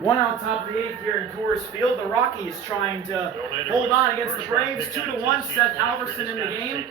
One out top of the eighth here in Coors Field. The Rockies trying to hold on against the Braves. 2-1. Seth Alverson in the game.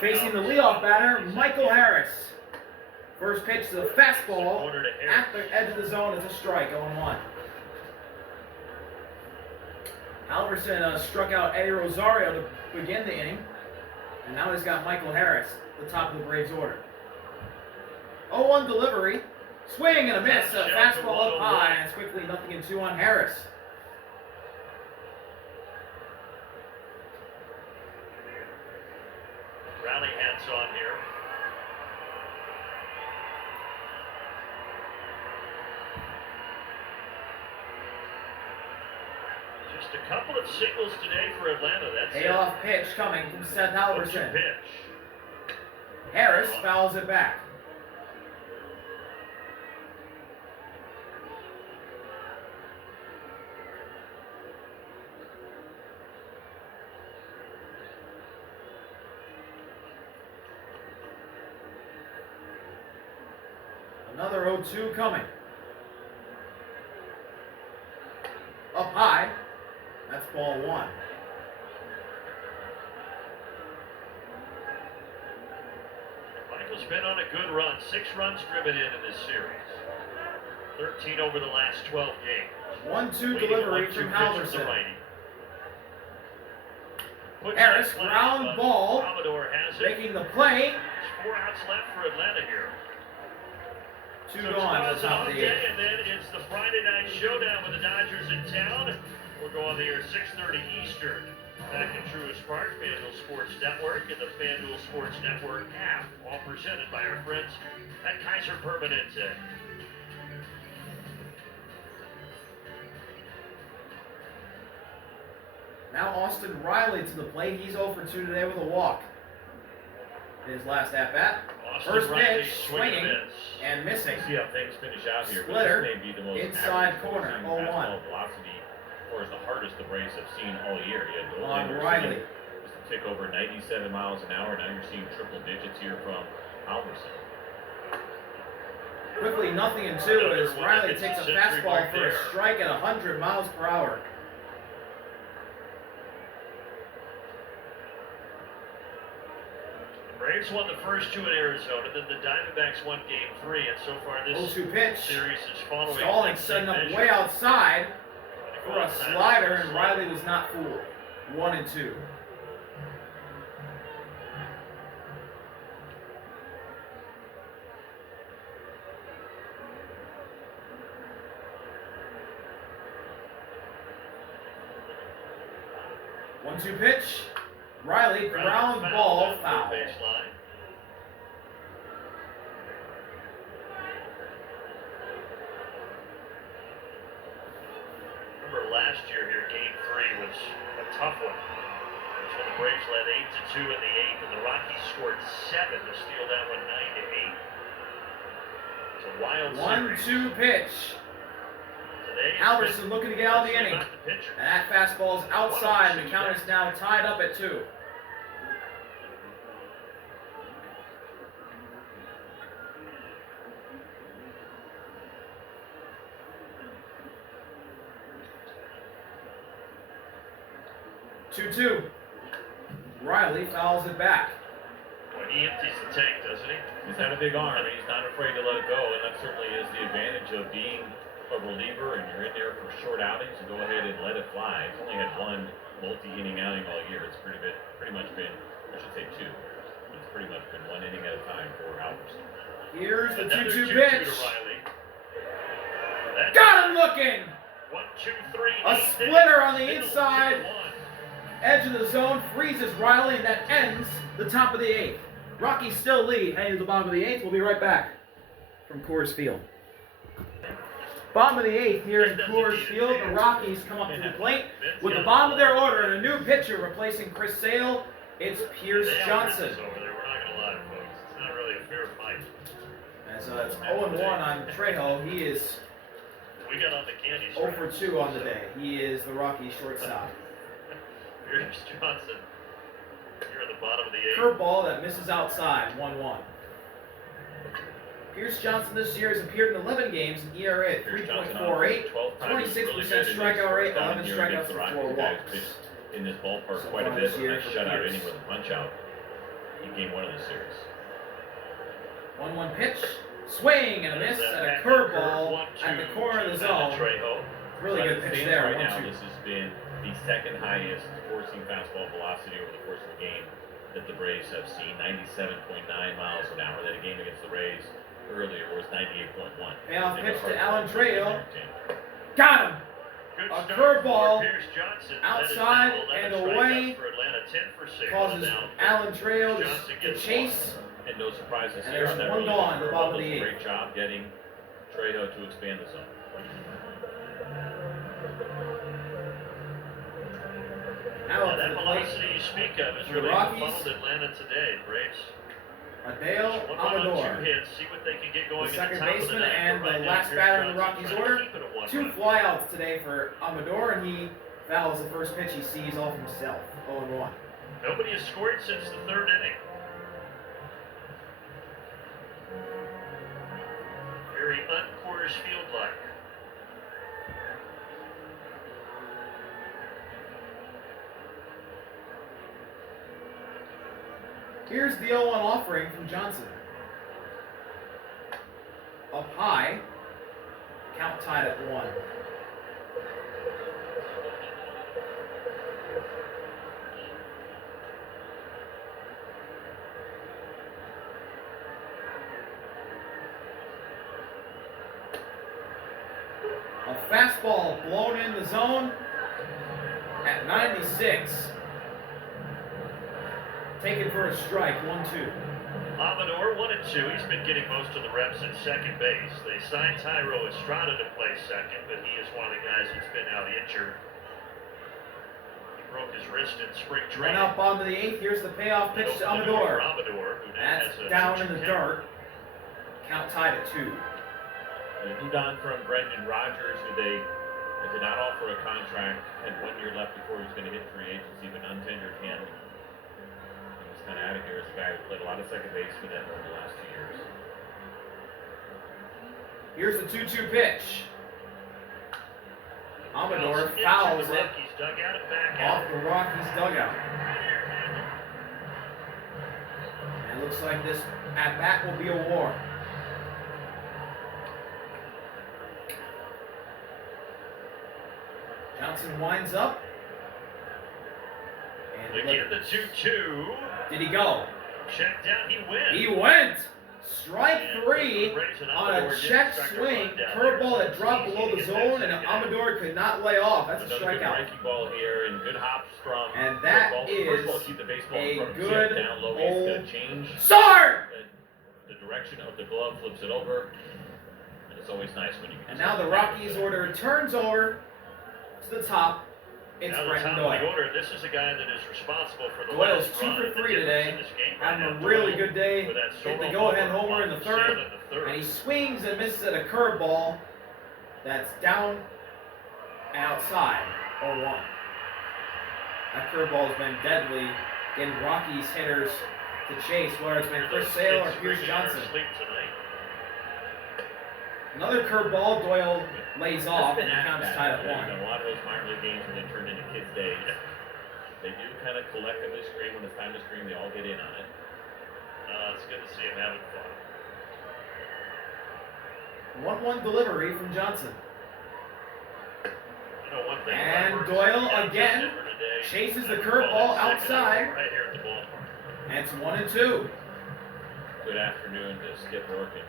Facing the leadoff batter, Michael Harris. First pitch to the fastball at the edge of the zone. It's a strike, 0-1. Alverson struck out Eddie Rosario to begin the inning. And now he's got Michael Harris, the top of the Braves order. 0-1 delivery. Swing and a miss. A fastball up high, and it's quickly 0-2 on Harris. Rally hats on here. Just a couple of singles today for Atlanta. That's payoff pitch coming from Seth Alverson. Pitch. Harris fouls it back. Another 0-2 coming. Up high. That's ball one. Michael's been on a good run. 6 runs driven in this series. 13 over the last 12 games. 1-2 delivery from Alverson. Harris, ground ball. Making the play. There's 4 outs left for Atlanta here. 2 gone at the top of the eighth. And then it's the Friday night showdown with the Dodgers in town. We'll go on the air 6:30 Eastern. Back in Truist Park, FanDuel Sports Network and the FanDuel Sports Network app. All presented by our friends at Kaiser Permanente. Now Austin Riley to the plate. He's 0 for 2 today with a walk. His last at-bat. First pitch, swinging and missing. See how things finish out here. Splitter, this may be the most inside corner, 0-1. Velocity, or is the hardest the Braves have seen all year. On Riley. Just a tick over 97 miles an hour. Now you're seeing triple digits here from Alverson. Quickly 0-2 as Riley takes a fastball for a strike at 100 miles per hour. Braves won the first 2 in Arizona, then the Diamondbacks won Game 3, and so far this 0-2 pitch. series is following. Stalling, setting up way outside for a slider, and Riley was not fooled. 1-2. One-two pitch. Riley, ground ball, foul. Remember last year here, Game 3 was a tough one. So the Braves led 8-2 in the 8th, and the Rockies scored 7 to steal that one 9-8. It's a wild series. 1-2 pitch. Alverson looking to get out of the inning. And that fastball is outside, and the count is now tied up at 2. Two. Riley fouls it back. Well, he empties the tank, doesn't he? He's got a big arm, and he's not afraid to let it go, and that certainly is the advantage of being a reliever, and you're in there for short outings, and go ahead and let it fly. He's only had 1 multi-inning outing all year. It's pretty much been, I should say 2. It's pretty much been 1 inning at a time for Alverson. Here's the 2-2 2-2 pitch. Got him looking! 1, 2, 3. A splitter on the inside edge of the zone freezes Riley, and that ends the top of the 8th. Rockies still lead heading to the bottom of the 8th. We'll be right back from Coors Field. Bottom of the 8th here in Coors Field. The Rockies come up to the plate with the bottom of their order and a new pitcher replacing Chris Sale. It's Pierce Johnson. We're not going to lie, folks. It's not really a fair fight. As it's 0-1 on Trejo. He is We got on the candy 0 for 2 on the day. He is the Rockies shortstop. Pierce Johnson. You're at the bottom of the 8th. Curveball that misses outside, 1-1. Pierce Johnson this year has appeared in 11 games, an ERA at 3.48, 26% strikeout rate, 11 strikeouts and 4 walks. In this ballpark So quite a far bit. this year Nice for shutout Pierce. inning with a punch out in game 1 of the series. 1-1 pitch, swing and a miss at a curveball at the corner of the zone. Really good pitch there. Right now, 1-2. this has been the second highest forcing fastball velocity over the course of the game that the Braves have seen. 97.9 miles an hour. That a game against the Rays earlier was 98.1. Payoff pitch to Alan Trejo. Got him. Good A start curveball for Pierce Johnson. outside That is now 11 and strikeouts away. for Atlanta, 10 for 6. Causes Now, Alan Trejo Johnson to gets chase. And no surprises And here there's on that one early gone, the curveball. bottom of Does the a great job getting Trejo to expand the zone. Now that to the plate. velocity you speak of is For really the Rockies. befuddled Atlanta today, Braves. Adele One run on Amador, 2 hits, see what they can get going the at the second top of the baseman ninth. and Right the now, last Pierce batter in the Johnson's Rockies trying to order. keep it at 1 2 run. flyouts today for Amador, and he fouls the first pitch he sees off himself. 0-1. Nobody has scored since the 3rd inning. Very un-Coors Field-like. Here's the 0-1 offering from Johnson. Up high. Count tied at 1. A fastball blown in the zone at 96. Taken for a strike, 1-2. Amador 1-2. He's been getting most of the reps at second base. They signed Tyro Estrada to play second, but he is one of the guys that's been out injured. He broke his wrist in spring One training. out, bottom of the 8th. Here's the payoff pitch to Amador. Amador, who now That's has a down in the 2-2 dirt. Count tied at 2. They moved on from Brendan Rodgers, who they did not offer a contract, had 1 year left before he was going to hit free agency, but untendered him. He was kind of out of here as a guy who played a lot of second base for them over the last 2 years. Here's the 2-2 pitch. Amador Into fouls the it Rockies dugout and back off out. the Rockies dugout. And it looks like this at-bat will be a war. Johnson winds up. And Again, the 2-2. did he go? Checked out, he went. He went! Strike 3 on a check swing. Curveball that dropped below the zone, and Amador could not lay off. That's a Another good strikeout. breaking ball here, and good hops from And that First is of all, keep the baseball a in front of him. good See it down low, he's old going to change start! the direction of the glove, flips it over, and it's always nice when you can. And now the Rockies order turns over to the top. It's Now the Brenton top of the Doyle. order, this is a guy that is responsible for the Doyle's last 2 run for and the 3 difference today. in this game. Having Right a now, really Doyle good day. with that Hit the solo go-ahead homer homer in on the Sale third. in the third. And he swings and misses at a curveball that's down and outside. 0-1. That curveball has been deadly, getting Rockies hitters to chase, whether it's been Chris Sale or Pierce Johnson. Sleep tonight. Another curveball, Doyle lays off, That's and been the count's at tied that. at 1. You know, a lot of those minor league games when they turned into kids' days, they do kind of collectively scream when it's time to scream. They all get in on it. It's good to see him having fun. 1-1 delivery from Johnson. You know, one thing And about Doyle Denver again today, chases the I recall curveball that second outside. inning right here at the ballpark. And it's 1-2. Good afternoon to Skip Work and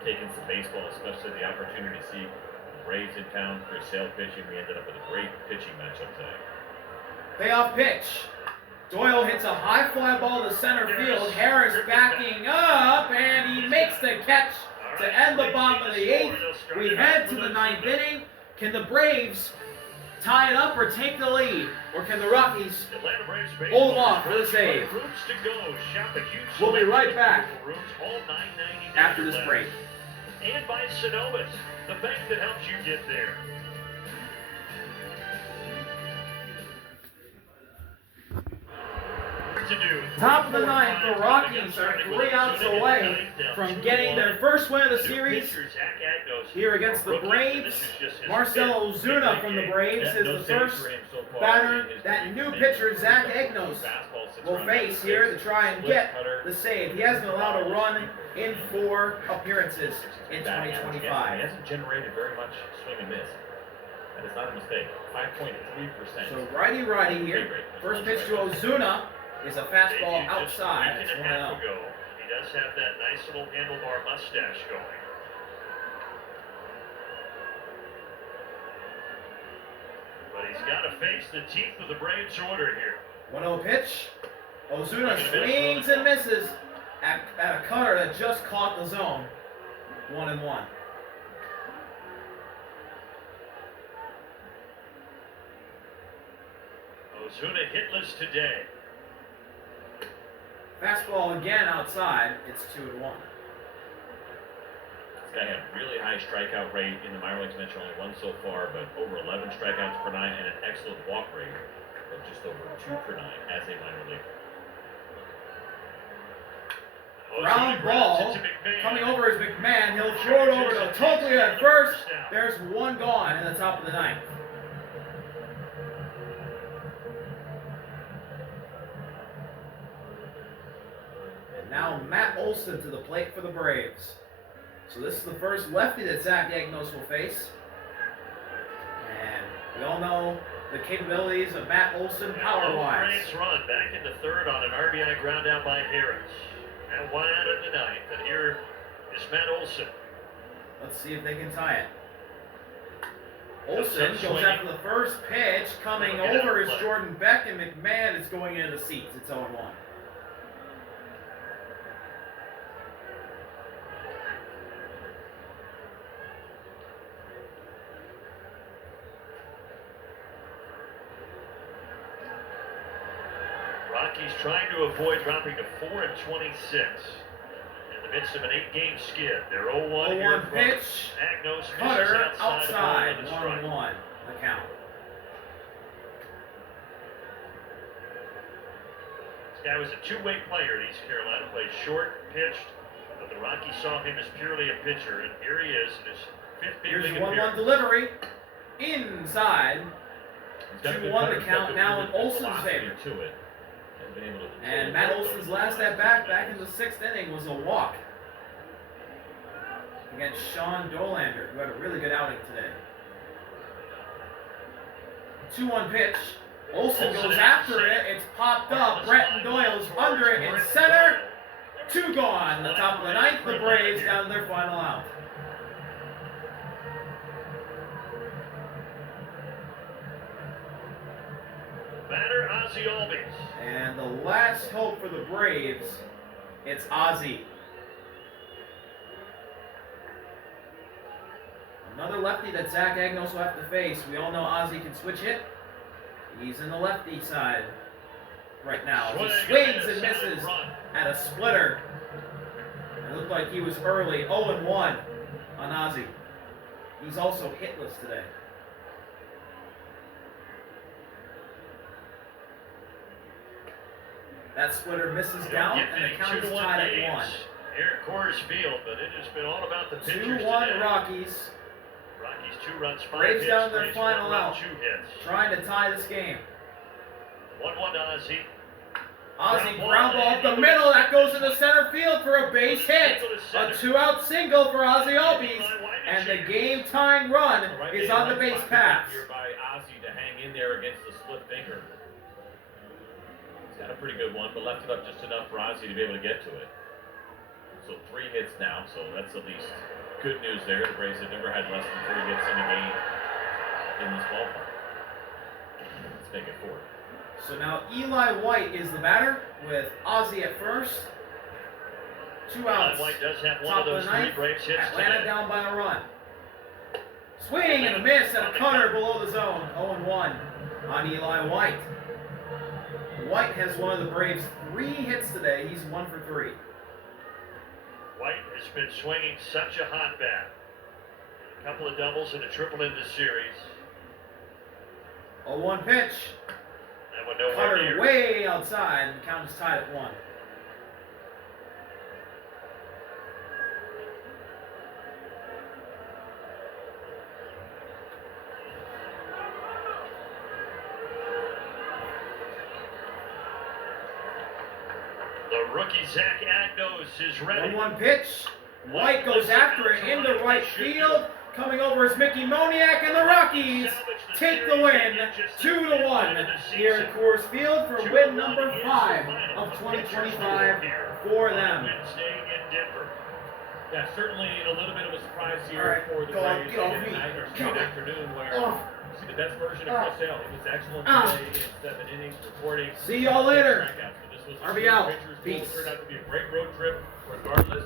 taking some baseball, especially the opportunity to see Braves in town. Chris Sale pitching. We ended up with a great pitching matchup today. Payoff pitch. Doyle hits a high fly ball to center field. Harris backing up, and he makes the catch to end the bottom of the 8th. We head to the 9th inning. Can the Braves tie it up or take the lead? Or can the Rockies Atlanta Braves hold them off for the save? Rooms to go. Shop at huge We'll be right back rooms, all $9.99 after this left. break. And by Sonomas, the bank that helps you get there. to do. Top of the ninth, the Rockies are 3 outs away from getting their first win of the series here against the Braves. Marcell Ozuna from the Braves is the first batter that new pitcher Zach Egnos will face here to try and get the save. He hasn't allowed a run in 4 appearances in 2025. He hasn't generated very much swing and miss. That is not a mistake. 5.3%. So righty here. First pitch to Ozuna is a fastball outside. It's 1-0. He does have that nice little handlebar mustache going. But he's got to face the teeth of the Braves order here. 1-0 pitch. Ozuna swings and misses at a cutter that just caught the zone. 1-1. Ozuna hitless today. Fastball again outside. It's 2-1. This guy had a really high strikeout rate in the minor leagues. Mentioned only 1 so far, but over 11 strikeouts per 9 and an excellent walk rate of just over 2 per 9 as a minor leaguer. Ground ball coming over is McMahon. He'll throw it over to Toglia at first. There's one gone in the top of the ninth. And now Matt Olson to the plate for the Braves. So this is the first lefty that Zach Egnos will face. And we all know the capabilities of Matt Olson power-wise. Braves run back in the third on an RBI ground out by Harris. And 1 out of the ninth, and here is Matt Olson. Let's see if they can tie it. Olson goes after the first pitch. Coming over is Jordan Beck, and McMahon is going into the seats. It's 0-1. Rockies trying to avoid dropping to 4-26 in the midst of an 8-game skid. They're 0-1 here. 0-1 pitch. Agnos Cutter outside. 1-1 the count. This guy was a two-way player at East Carolina. Played short, pitched, but the Rockies saw him as purely a pitcher, and here he is in his 5th big league appearance. Here's 1-1 delivery inside. 2-1 the count now in Olson's favor. And Matt Olson's last at bat back in the 6th inning was a walk against Sean Dolander, who had a really good outing today. 2-1 pitch. Olson goes after it. It's popped up. Bretton Doyle's under it in center. 2 gone. The top of the ninth. The Braves down to their final out. Batter Ozzie Albies. And the last hope for the Braves, it's Ozzie. Another lefty that Zach Egnos will have to face. We all know Ozzie can switch hit. He's in the lefty side right now. He swings and misses at a splitter. It looked like he was early. 0-1 on Ozzie. He's also hitless today. That splitter misses down, and the count is tied at 1. Here at Coors Field, but it has been all about the pitchers 2-1 today. Rockies. Rockies 2 runs, 5 Braves hits. down their Braves final 1 run, out. 2 hits. Trying to tie this game. 1-1 to Ozzie. Ozzie ground ball up the middle. That goes into center field for a base hit. A 2-out single for Ozzie Albies. And the game-tying run is on the base pass. Here by Ozzie to hang in there against the split finger. Got a pretty good one, but left it up just enough for Ozzie to be able to get to it. So 3 hits now, so that's at least good news there. The Braves have never had less than 3 hits in a game in this ballpark. Let's make it 4. So now Eli White is the batter with Ozzie at first. 2 outs. White does have one Top of those the 3 ninth. Braves hits Atlanta today. down by a run. Swing and a miss and a cutter below the zone. 0-1 on Eli White. White has one of the Braves' 3 hits today. He's 1 for 3. White has been swinging such a hot bat. A couple of doubles and a triple in this series. 0-1 pitch. That one nowhere Cutter near. way outside. The count is tied at 1. The rookie Zach Agnos is ready. 1-1 pitch. White goes after it into right field. Coming over is Mickey Moniak, and the Rockies take the win 2-1 here at Coors Field for win number 5 of 2025 for them. Wednesday in Denver. Yeah, certainly a little bit of a surprise here All right, for the go on, Braves get off in me. the night or Come on. afternoon where Oh. you see the best version of Chris Sale. He was excellent today in 7 innings, reporting. See y'all later. Strikeouts. But this was a RB out. pitcher's goal. Peace. Turned out to be a great road trip regardless.